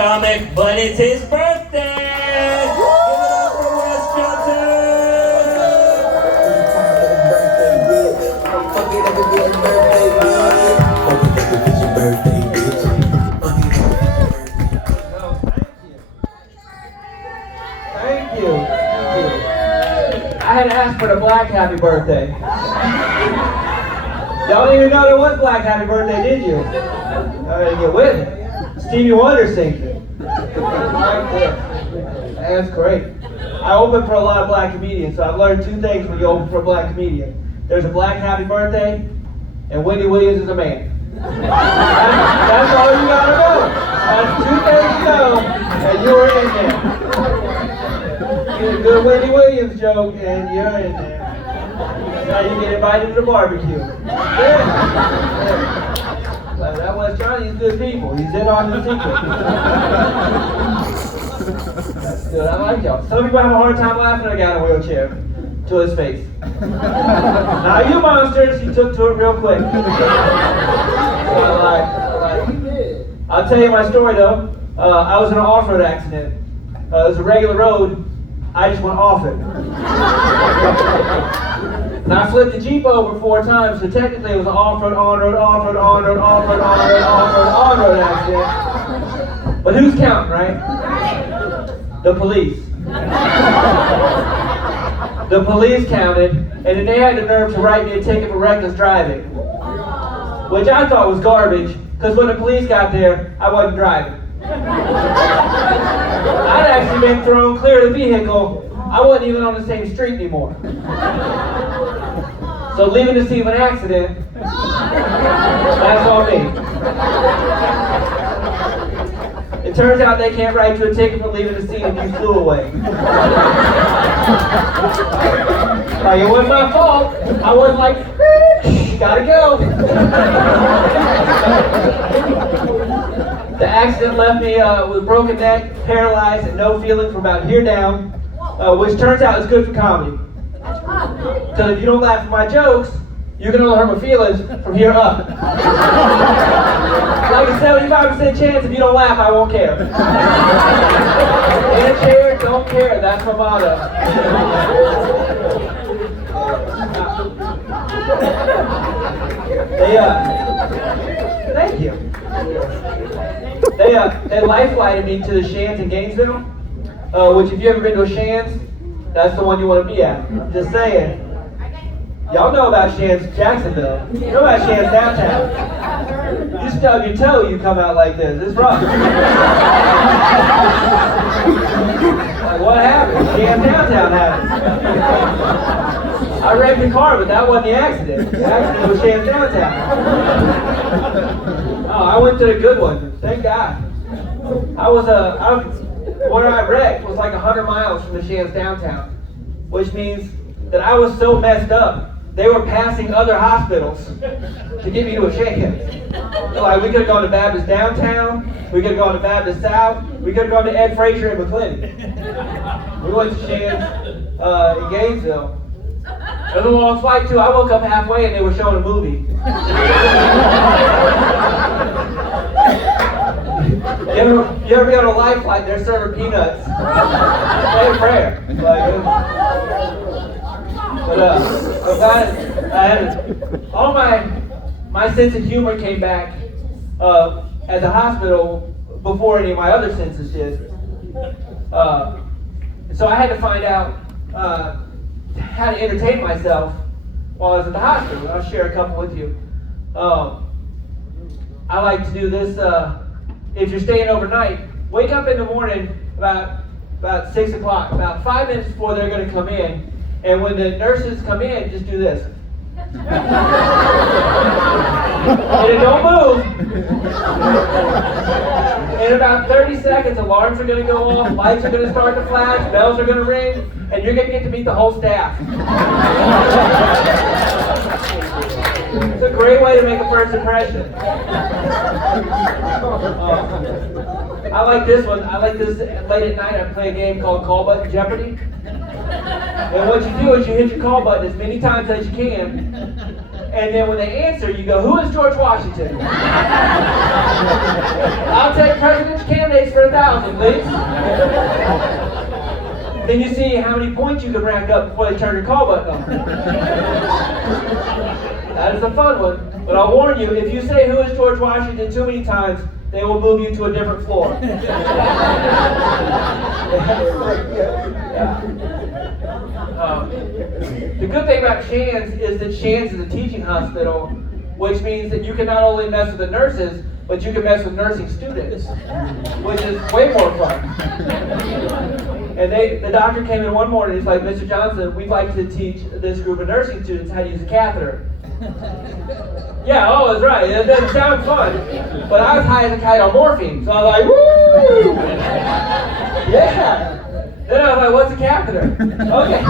comic, but it's his birthday! Give it up for Wes Thank you. I had to ask for the black happy birthday. Y'all didn't even know there was black happy birthday, did you? I gotta get with it. Stevie Wonder sings it. Right there. That's great. I open for a lot of black comedians, so I've learned two things when you open for a black comedian. There's a black happy birthday, and Wendy Williams is a man. That's all you gotta know. That's two things you know, and you're in there. Get a good Wendy Williams joke, and you're in there. Now you get invited to the barbecue. Yeah. That was Johnny's good people. He's in on the secret. That's good. I like y'all. Some people have a hard time laughing at a guy in a wheelchair to his face. Now you monsters, you took to it real quick. I'll tell you my story though. I was in an off-road accident. It was a regular road. I just went off it. And I flipped the Jeep over 4 times, so technically it was an off-road, on-road, off-road, on-road, off-road, on-road, off-road, on-road accident. But who's counting, right? The police. The police counted, and then they had the nerve to write me a ticket for reckless driving. Which I thought was garbage, because when the police got there, I wasn't driving. I'd actually been thrown clear of the vehicle. I wasn't even on the same street anymore. So leaving the scene of an accident, that's on me. It turns out they can't write you a ticket for leaving the scene if you flew away. It wasn't my fault. I wasn't like, gotta go. The accident left me with a broken neck, paralyzed, and no feeling from about here down, which turns out is good for comedy. Because if you don't laugh at my jokes, you're going to hurt my feelings from here up. Like a 75% chance if you don't laugh, I won't care. In a chair, don't care. That's my motto. Thank you. They life-flighted me to the Shands in Gainesville, which if you've ever been to a Shands, that's the one you want to be at. I'm just saying. Y'all know about Shands Jacksonville. You know about Shands downtown. You stub your toe, you come out like this. It's rough. Like, what happened? Shands downtown happened. I wrecked the car, but that wasn't the accident. The accident was Shands downtown. Oh, I went to the good one. Thank God. Where I wrecked was like 100 miles from the Shands downtown, which means that I was so messed up, they were passing other hospitals to get me to a Shands. Like, we could have gone to Baptist downtown, we could have gone to Baptist South, we could have gone to Ed Frazier and McClendon. We went to Shands in Gainesville. It was a long flight too. I woke up halfway and they were showing a movie. You ever be on a life flight? They're serving peanuts. Say a prayer. All my sense of humor came back at the hospital before any of my other senses did. So I had to find out how to entertain myself while I was at the hospital. I'll share a couple with you. I like to do this. If you're staying overnight, wake up in the morning about 6 o'clock, about 5 minutes before they're going to come in, and when the nurses come in, just do this. And don't move. In about 30 seconds, alarms are going to go off, lights are going to start to flash, bells are going to ring, and you're going to get to meet the whole staff. It's a great way to make a first impression. I like this one. I like this late at night. I play a game called Call Button Jeopardy. And what you do is you hit your call button as many times as you can, And then when they answer, you go, who is George Washington? I'll take presidential candidates for 1,000, please. Then you see how many points you can rack up before they turn your call button on. That is a fun one. But I'll warn you, if you say who is George Washington too many times, they will move you to a different floor. The good thing about Shands is that Shands is a teaching hospital, which means that you can not only mess with the nurses, but you can mess with nursing students, which is way more fun. And the doctor came in one morning, he's like, Mr. Johnson, we'd like to teach this group of nursing students how to use a catheter. Yeah, oh, that's right. It doesn't sound fun. But I was high as a kite on morphine, so I was like, woo! Yeah. Then I was like, what's a catheter? Okay.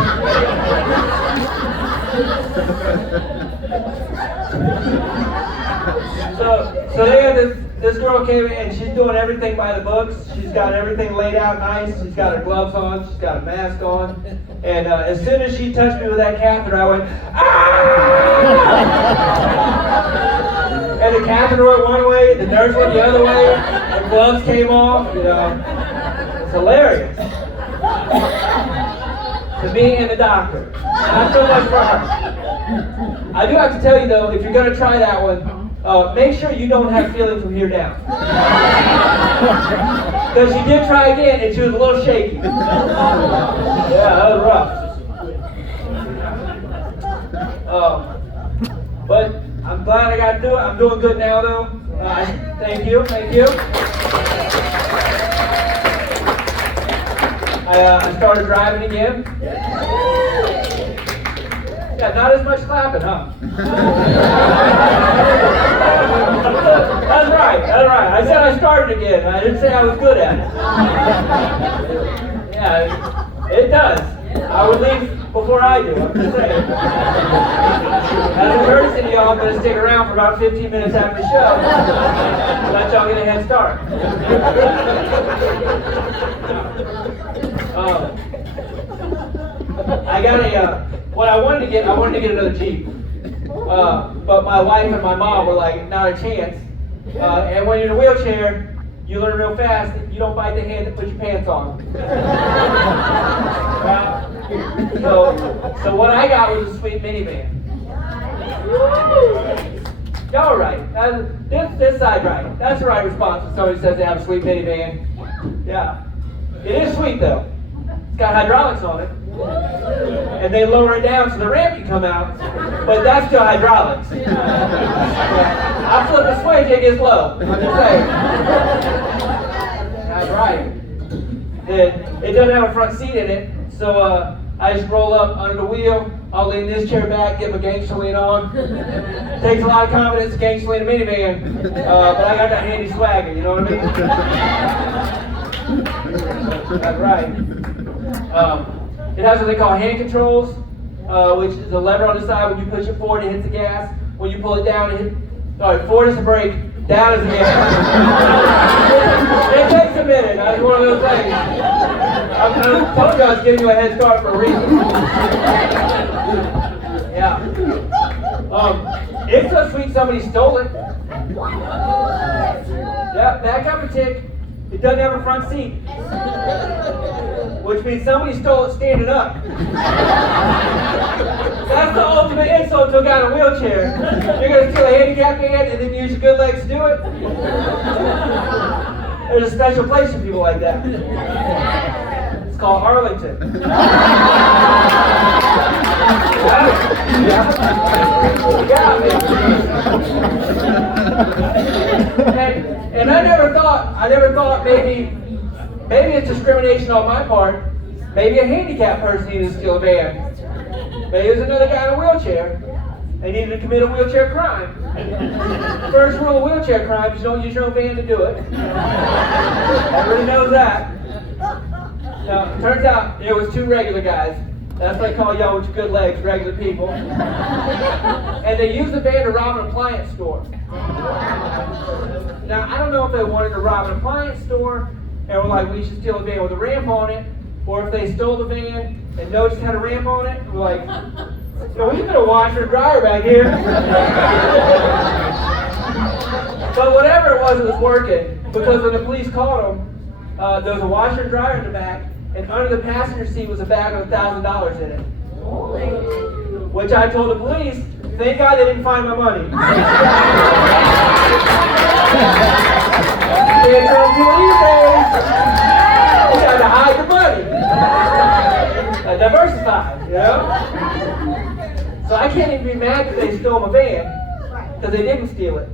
So they had this girl came in and she's doing everything by the books. She's got everything laid out nice. She's got her gloves on. She's got a mask on. And as soon as she touched me with that catheter, I went, ah! And the catheter went one way, the nurse went the other way, her gloves came off, you know. It's hilarious. To me and the doctor. Not so much for her. I do have to tell you though, if you're going to try that one, make sure you don't have feeling from here down. Because she did try again and she was a little shaky. Yeah, that was rough. But I'm glad I got to do it. I'm doing good now though. Thank you. I started driving again. Yeah, not as much clapping, huh? That's right. I said I started again. I didn't say I was good at it. Yeah, it does. I would leave before I do, I'm just saying. As a courtesy to y'all, I'm going to stick around for about 15 minutes after the show. Let y'all get a head start. I got what I wanted to get another Jeep. But my wife and my mom were like, not a chance. And when you're in a wheelchair, you learn real fast that you don't bite the hand that puts your pants on. So what I got was a sweet minivan. Y'all right. This side right. That's the right response when somebody says they have a sweet minivan. Yeah. It is sweet though. It's got hydraulics on it. And they lower it down so the ramp can come out, but that's still hydraulics. I flip the switch, it gets low. I'm just saying. That's right. It doesn't have a front seat in it, so I just roll up under the wheel. I'll lean this chair back, get my gangster lean on. Takes a lot of confidence to gangster lean a minivan, but I got that handy swagger, you know what I mean? That's right. It has what they call hand controls, which is a lever on the side. When you push it forward, it hits the gas. When you pull it down, forward is the brake, down is the gas. It takes a minute. That's one of those things. I told you I was giving you a head start for a reason. Yeah. It's so sweet somebody stole it. Yeah, back up a tick. It doesn't have a front seat. Which means somebody stole it standing up. That's the ultimate insult to a guy in a wheelchair. You're going to steal a handicapped man and then use your good legs to do it? There's a special place for people like that. It's called Arlington. And I never thought maybe it's discrimination on my part. Maybe a handicapped person needed to steal a van. Maybe it was another guy in a wheelchair. They needed to commit a wheelchair crime. First rule of wheelchair crime is you don't use your own van to do it. Everybody knows that. Now, it turns out it was two regular guys. That's what I call y'all with your good legs, regular people. And they used the van to rob an appliance store. Now, I don't know if they wanted to rob an appliance store and were like, we should steal a van with a ramp on it, or if they stole the van and noticed it had a ramp on it and were like, We could have washer and dryer back here. But whatever it was working. Because when the police called him, there was a washer and dryer in the back, and under the passenger seat was a bag with $1,000 in it. Which I told the police, thank God they didn't find my money. They told people these days, you got to hide the money. Diversify, you know? So I can't even be mad that they stole my van, because they didn't steal it.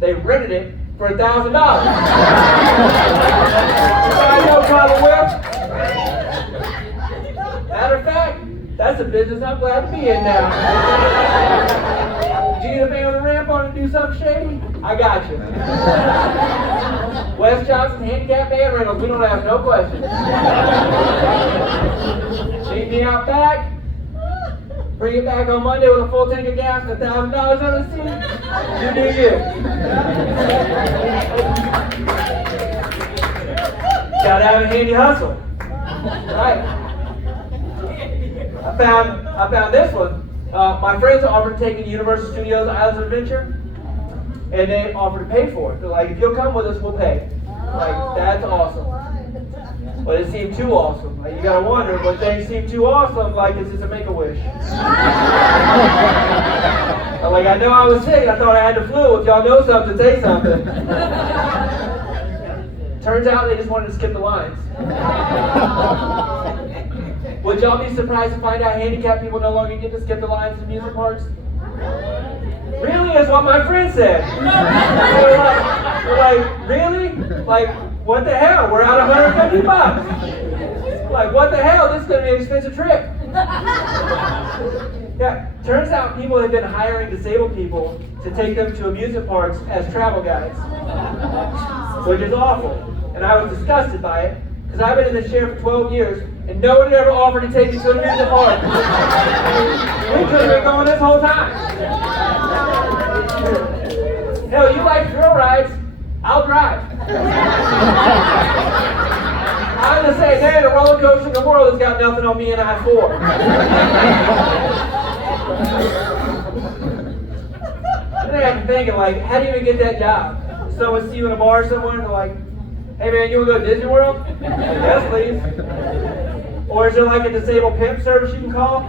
They rented it for $1,000. I no problem with. Matter of fact, that's a business I'm glad to be in now. Did you get a man on the ramp on to do something shady? I got you. Wes Johnson, handicap van rentals, we don't have no questions. Meet me out back. Bring it back on Monday with a full tank of gas and $1,000 on the seat. You do you. Gotta have a handy hustle. Right. I found this one. My friends offered to take me to Universal Studios Islands of Adventure, and they offered to pay for it. They're like, if you'll come with us, we'll pay. Like, that's awesome. But it seemed too awesome. Like, you gotta wonder, when things seem too awesome, like it's just a make-a-wish. Like, I know I was sick, I thought I had the flu. If y'all know something, say something. Turns out they just wanted to skip the lines. Would y'all be surprised to find out handicapped people no longer get to skip the lines in amusement parks? Really? That's what my friend said. We're like, really? Like, what the hell? We're out $150. Like, what the hell? This is going to be an expensive trip. Yeah, turns out people have been hiring disabled people to take them to amusement parks as travel guides, which is awful. And I was disgusted by it, because I've been in this chair for 12 years, and no one had ever offered to take me to an amusement park. We could have been going this whole time. Hell, you like thrill rides, I'll drive. I'm gonna say, man, the roller coaster in the world has got nothing on me and I-4. Then I got to thinking, like, how do you even get that job? Someone see you in a bar somewhere and they're like, hey man, you wanna go to Disney World? Like, yes, please. Or is there like a disabled pimp service you can call?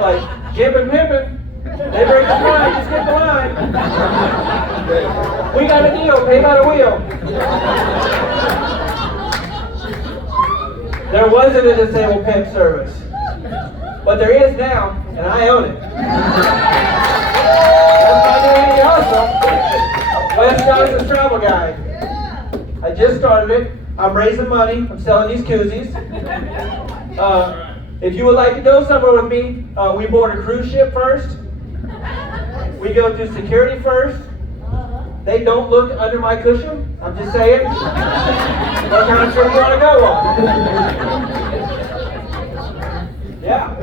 Like, gimpin' pimpin'. They break the line, just get the line. We got a deal, pay by the wheel. There wasn't a disabled pimp service, but there is now, and I own it. That's my new handy hustle. Wes Johnson's Travel Guide. I just started it. I'm raising money. I'm selling these koozies. If you would like to go somewhere with me, we board a cruise ship first. We go through security first. They don't look under my cushion. I'm just saying. What kind of trip you want to go on? Yeah.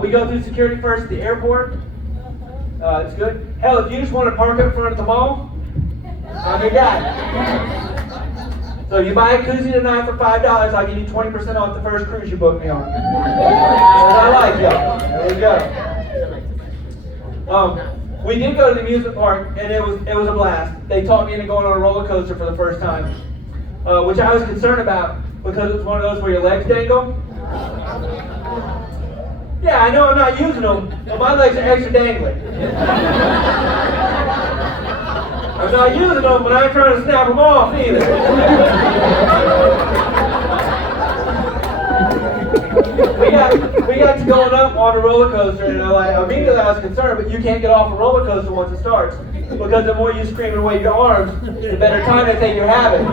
We go through security first at the airport. It's good. Hell, if you just want to park up front of the mall, I'm your guy. So you buy a koozie tonight for $5, I'll give you 20% off the first cruise you book me on. I like y'all. There you go. We did go to the amusement park, and it was a blast. They taught me into going on a roller coaster for the first time, which I was concerned about because it's one of those where your legs dangle. Yeah, I know I'm not using them, but my legs are extra dangling. I'm not using them, but I ain't trying to snap them off either. We got to going up on a roller coaster, and immediately I was concerned, but you can't get off a roller coaster once it starts, because the more you scream and wave your arms, the better time they think you're having.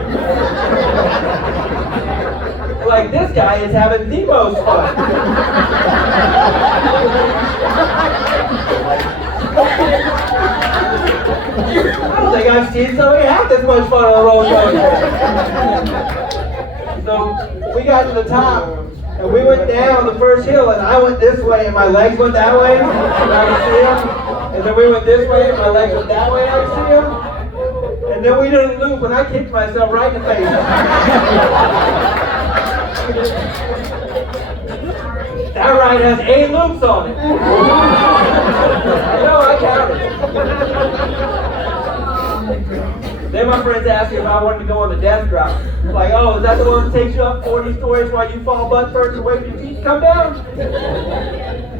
Like, this guy is having the most fun. I don't think I've seen somebody have this much fun on a roller coaster. So we got to the top, and we went down the first hill, and I went this way, and my legs went that way, and I could see them. And then we went this way, and my legs went that way, and I could see them. And then we did a loop, and I kicked myself right in the face. That ride has 8 loops on it. No, I counted. Then my friends asked me if I wanted to go on the death drop. Like, oh, is that the one that takes you up 40 stories while you fall butt first and wait for your feet to come down?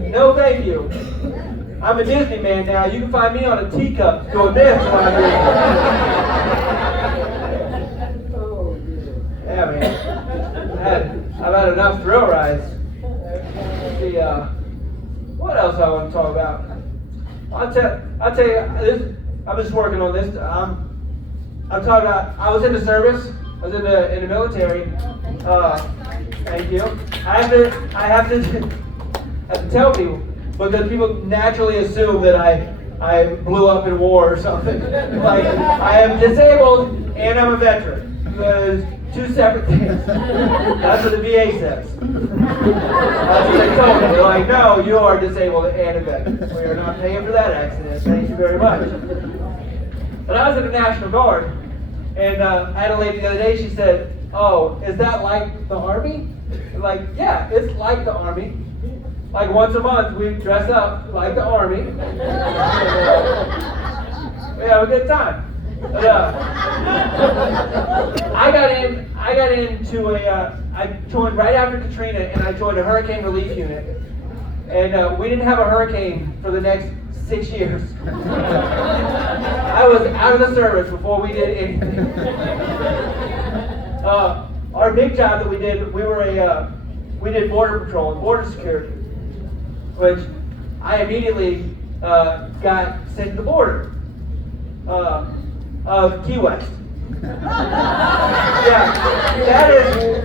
No, thank you. I'm a Disney man now. You can find me on a teacup doing this while I Yeah, man. I've had enough thrill rides. What else I want to talk about? I'll tell you. I'm just working on this. I'm talking about. I was in the service. I was in the military. Thank you. I have to tell people because people naturally assume that I blew up in war or something. Like I am disabled and I'm a veteran. Because 2 separate things. That's what the VA says. That's what they told me. They're like, no, you are disabled and a veteran. We are not paying for that accident. Thank you very much. But I was in the National Guard, and I had a lady the other day, she said, oh, is that like the Army? Like, yeah, it's like the Army. Like once a month, we dress up like the Army. We have a good time. But, I joined right after Katrina, and I joined a hurricane relief unit. And we didn't have a hurricane for the next 6 years. I was out of the service before we did anything. Our big job that we did, we did border patrol and border security, which I immediately got sent to the border of Key West. Yeah,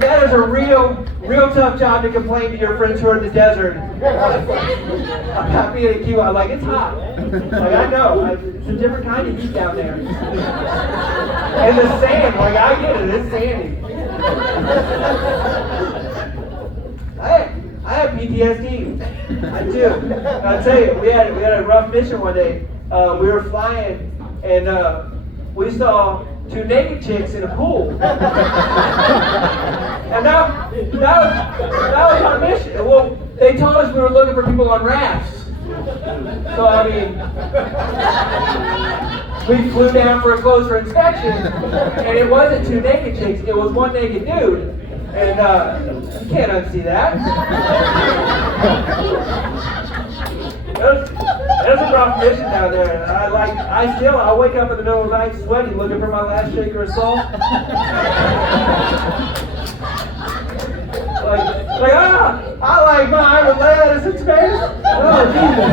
that is a real tough job to complain to your friends who are in the desert about being in Key West. Like, it's hot. Like, I know. It's a different kind of heat down there. And the sand, like, I get it. It's sandy. I have PTSD. I do. I'll tell you, we had a rough mission one day. We were flying, and we saw 2 naked chicks in a pool. And that was our mission. Well, they told us we were looking for people on rafts. So, I mean, we flew down for a closer inspection, and it wasn't 2 naked chicks, it was 1 naked dude. And you can't unsee that. There's a rough mission down there. I'll wake up in the middle of the night sweaty looking for my last shaker of salt. I like mine with lettuce and tomatoes. Oh, Jesus.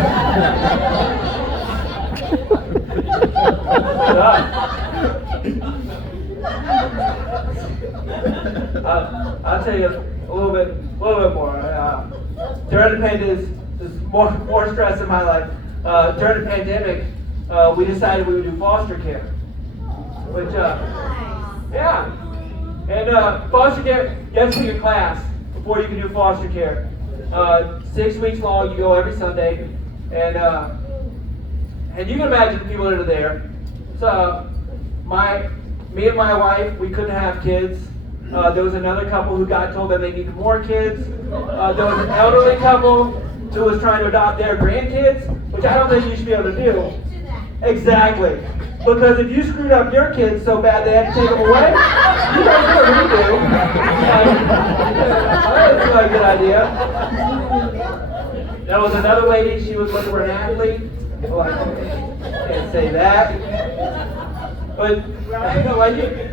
I'll tell you a little bit more. During the pandemic, there's more stress in my life. During the pandemic, we decided we would do foster care, which, yeah. And foster care, you have to take a class before you can do foster care. 6 weeks long, you go every Sunday, and you can imagine the people that are there. So, me and my wife, we couldn't have kids. There was another couple who got told that they needed more kids. There was an elderly couple who was trying to adopt their grandkids, which I don't think you should be able to do. Exactly. Because if you screwed up your kids so bad they had to take them away, you don't do what we do. That's not a good idea. There was another lady, she was looking for an athlete. Oh, I can't say that. But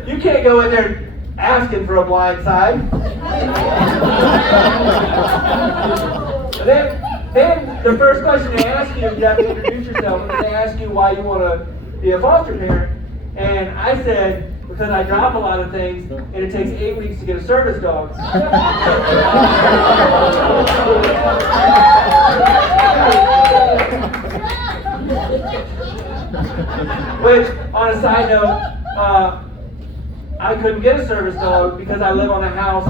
you can't go in there asking for a blind side. Then the first question they ask you have to introduce yourself, and they ask you why you want to be a foster parent. And I said, because I drop a lot of things, and it takes 8 weeks to get a service dog. Which, on a side note, I couldn't get a service dog because I live on a house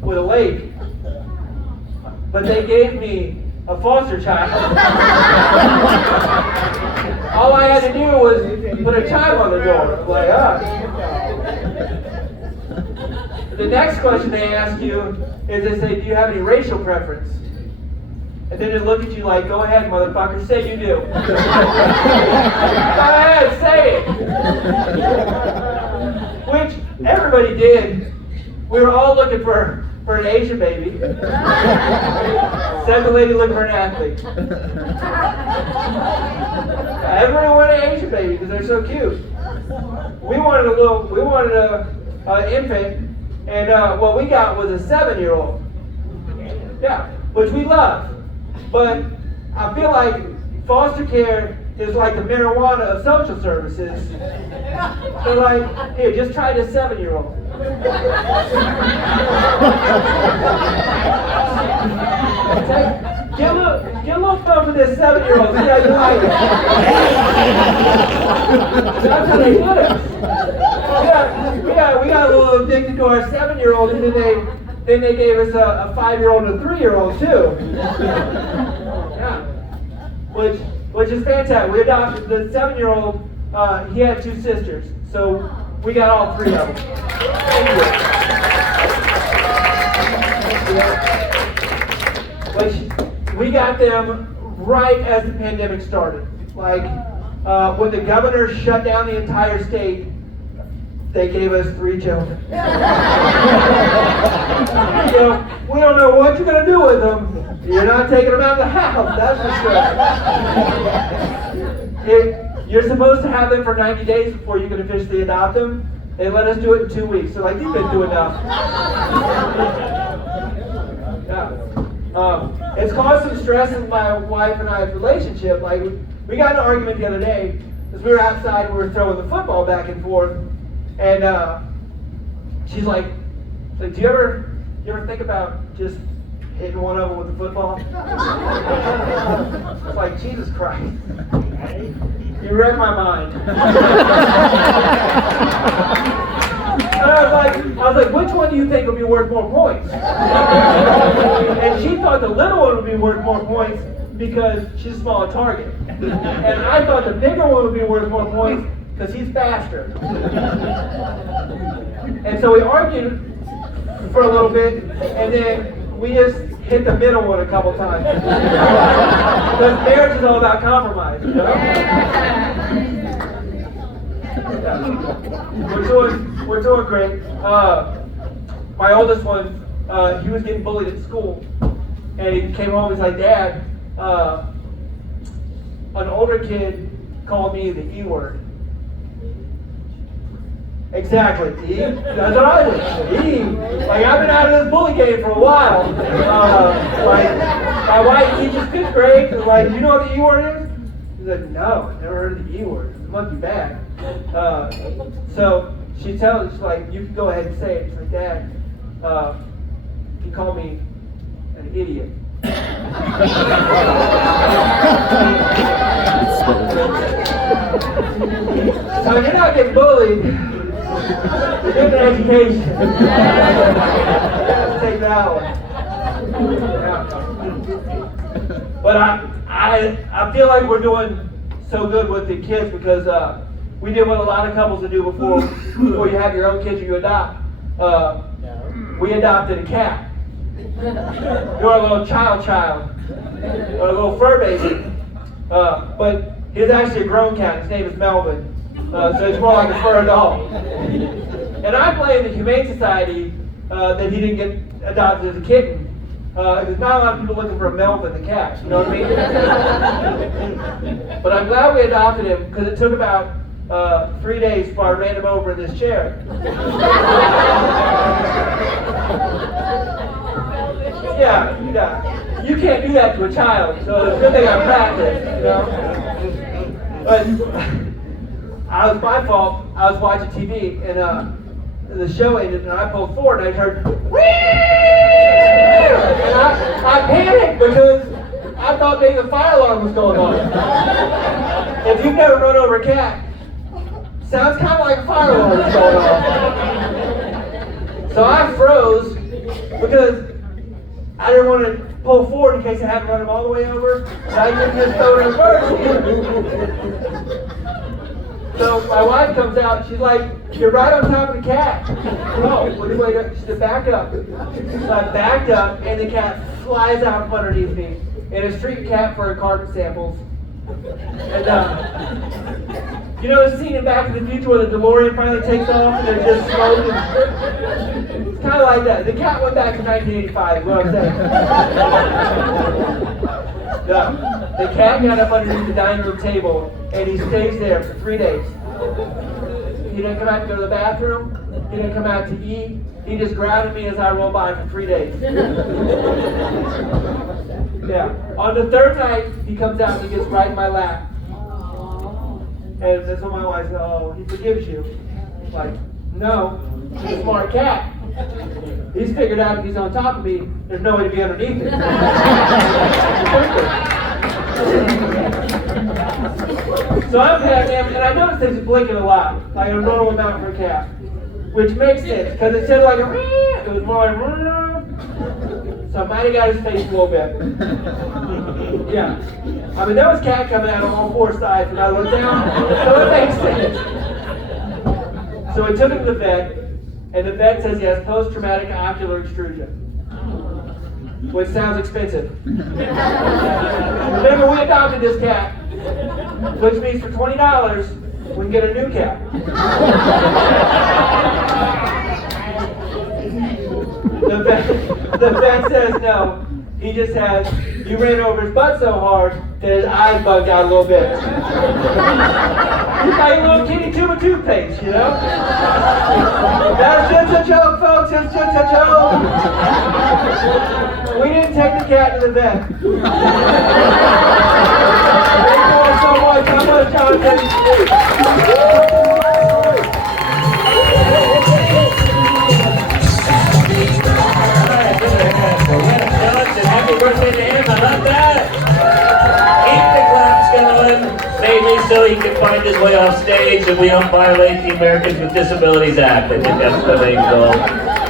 with a lake. But they gave me a foster child. All I had to do was put a chime on the door. Like, The next question they ask you is they say, do you have any racial preference? and then they look at you like, go ahead, motherfucker, say you do. Go ahead, say it. Which everybody did. We were all looking for an Asian baby. Second lady looking for an athlete. Everybody wanted an Asian baby because they're so cute. We wanted an infant, and what we got was a 7-year-old. Yeah, which we love. But I feel like foster care is like the marijuana of social services. They're like, here, just try this 7-year-old. Get a little fun for this 7-year-old. See how you like it. That's how they put us. We got a little addicted to our 7-year-old, and then they gave us a 5-year-old and a 3-year-old too. Yeah, which is fantastic. We adopted the 7-year-old. He had 2 sisters, so we got all 3 of them. Thank you. Which we got them right as the pandemic started. Like when the governor shut down the entire state, they gave us 3 children. We don't know what you're going to do with them. You're not taking them out of the house, that's for sure. You're supposed to have them for 90 days before you can officially adopt them. They let us do it in 2 weeks. So like, you've been doing enough. Yeah. It's caused some stress in my wife and I's relationship. Like, we got in an argument the other day because we were outside and we were throwing the football back and forth. And she's like, do you ever think about just hitting one of them with the football? It's like, Jesus Christ. You read my mind. And I was like, which one do you think would be worth more points? And she thought the little one would be worth more points because she's a smaller target. And I thought the bigger one would be worth more points because he's faster. And so we argued for a little bit, and then we just hit the middle one a couple times. Because marriage is all about compromise, you know? We're doing great. My oldest one, he was getting bullied at school. And he came home, he's like, Dad, an older kid called me the E word. Exactly, E. That's what I did. E. Like, I've been out of this bully game for a while. Like, my wife teaches 5th grade. Like, you know what the E word is? He's like, no, I've never heard of the E word. It must be bad. So she's like, you can go ahead and say it. She's like, Dad, he called me an idiot. So you're not getting bullied. You're getting an education. Take that one. Yeah. But I feel like we're doing so good with the kids because we did what a lot of couples would do before you have your own kids or you adopt. We adopted a cat. You're a little child, or a little fur baby. But he's actually a grown cat. His name is Melvin. So it's more like a fur dog. And I blame the Humane Society that he didn't get adopted as a kitten. There's not a lot of people looking for a Melvin the cat, you know what I mean? But I'm glad we adopted him because it took about 3 days before I ran him over in this chair. Yeah. You can't do that to a child, so it's a good thing I practiced, you know? But it was my fault. I was watching TV and the show ended and I pulled forward and I heard whee! And I panicked because I thought maybe the fire alarm was going on. If you've never run over a cat, sounds kind of like a fire alarm is going on. So I froze because I didn't want to pull forward in case I had to run him all the way over. And I couldn't just throw it in reverse. So my wife comes out, she's like, you're right on top of the cat. No, wait, she said, back up. So I backed up, and the cat flies out from underneath me, and a street cat for carpet samples. And you know the scene in Back to the Future where the DeLorean finally takes off and there's just smoke? It's kind of like that. The cat went back to 1985, is what I'm saying. The cat got up underneath the dining room table and he stays there for 3 days. He didn't come out to go to the bathroom. He didn't come out to eat. He just grounded me as I rolled by for 3 days. Yeah. On the third night, he comes out and he gets right in my lap. And that's when my wife said, "Oh, he forgives you." I'm like, no, he's a smart cat. He's figured out if he's on top of me, there's no way to be underneath him. So I'm petting him, and I noticed that he's blinking a lot, like a normal amount for a cat. Which makes sense, because it sounded like a it was more like so I might have got his face a little bit. Yeah. I mean, there was cat coming out on all four sides when I looked down, so it makes sense. So we took him to the vet, and the vet says he has post-traumatic ocular extrusion, which sounds expensive. Remember, we adopted this cat, which means for $20, we can get a new cat. The vet says no. He just has, you ran over his butt so hard that his eyes bugged out a little bit. He's like a little kitty tube of toothpaste, you know? That's just a joke, folks. It's just a joke. We didn't take the cat to the vet. Thank you all so much. How much, Jonathan? Happy birthday to him, I love that! Keep the claps going, mainly so he can find his way off stage and we don't violate the Americans with Disabilities Act. I think that's the main goal.